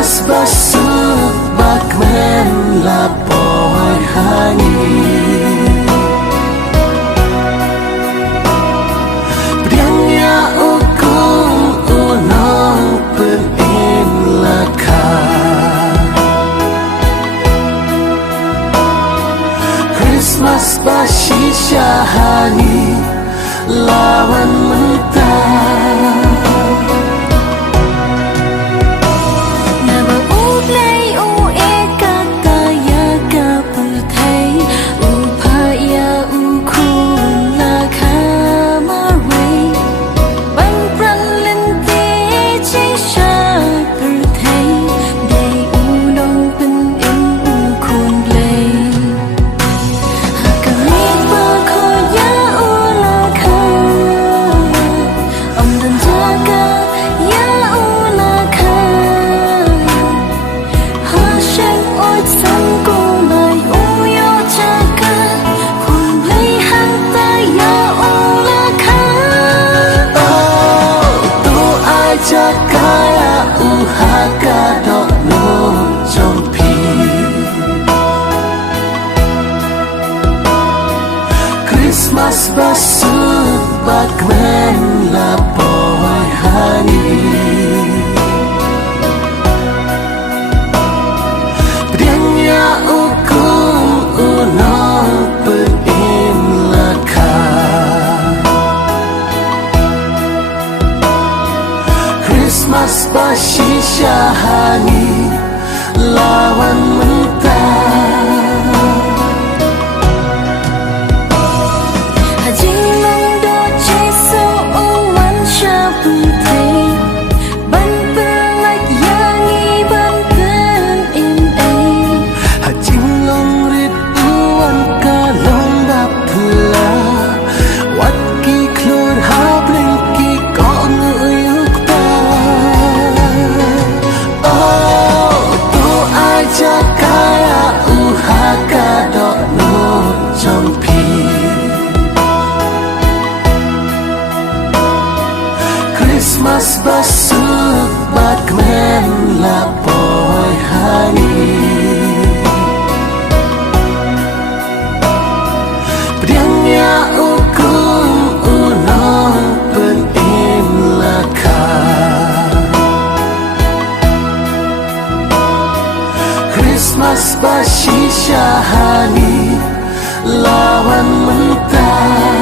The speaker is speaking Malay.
Mas basut bakmen lapoy hani Priangnya ukung unong penin laka Christmas basisya hani lawan mentah Kaya uhaka dok no jompi Christmas basut bakmen lapoy hani Priangnya ukung unong penin laka Christmas basisya hani lawan mentah Christmas basut bakmen lapoy hani Priangnya ukung unong penin laka Christmas basisya hani lawan mentah